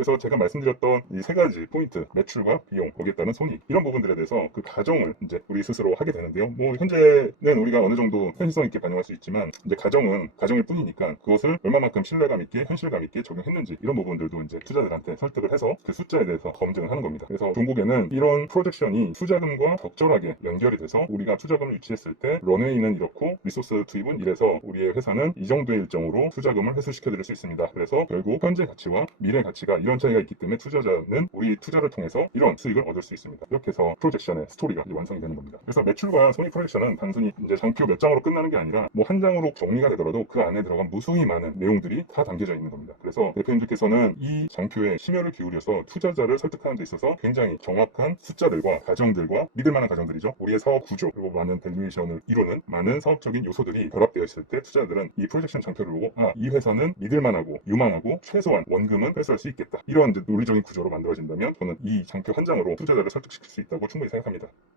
그래서 제가 말씀드렸던 이 세 가지 포인트, 매출과 비용, 거기에 따른 손익 이런 부분들에 대해서 그 가정을 이제 우리 스스로 하게 되는데요. 뭐 현재는 우리가 어느 정도 현실성 있게 반영할 수 있지만 이제 가정은 가정일 뿐이니까 그것을 얼마만큼 신뢰감 있게 현실감 있게 적용했는지 이런 부분들도 이제 투자들한테 설득을 해서 그 숫자에 대해서 검증을 하는 겁니다. 그래서 종국에는 이런 프로젝션이 투자금과 적절하게 연결이 돼서 우리가 투자금을 유치했을 때 런웨이는 이렇고 리소스 투입은 이래서 우리의 회사는 이 정도의 일정으로 투자금을 회수시켜 드릴 수 있습니다. 그래서 결국 현재 가치와 미래 가치가 이런 차이가 있기 때문에 투자자는 우리 투자를 통해서 이런 수익을 얻을 수 있습니다. 이렇게 해서 프로젝션의 스토리가 완성이 되는 겁니다. 그래서 매출과 손익 프로젝션은 단순히 이제 장표 몇 장으로 끝나는 게 아니라 뭐 한 장으로 정리가 되더라도 그 안에 들어간 무수히 많은 내용들이 다 담겨져 있는 겁니다. 그래서 대표님들께서는 이 장표에 심혈을 기울여서 투자자를 설득하는 데 있어서 굉장히 정확한 숫자들과 가정들과 믿을 만한 가정들이죠. 우리의 사업 구조 그리고 많은 밸류에이션을 이루는 많은 사업적인 요소들이 결합되어 있을 때 투자자들은 이 프로젝션 장표를 보고 아, 이 회사는 믿을 만하고 유망하고 최소한 원금은 회수할 수 있겠다. 이런 논리적인 구조로 만들어진다면 저는 이 장표 한 장으로 투자자를 설득시킬 수 있다고 충분히 생각합니다.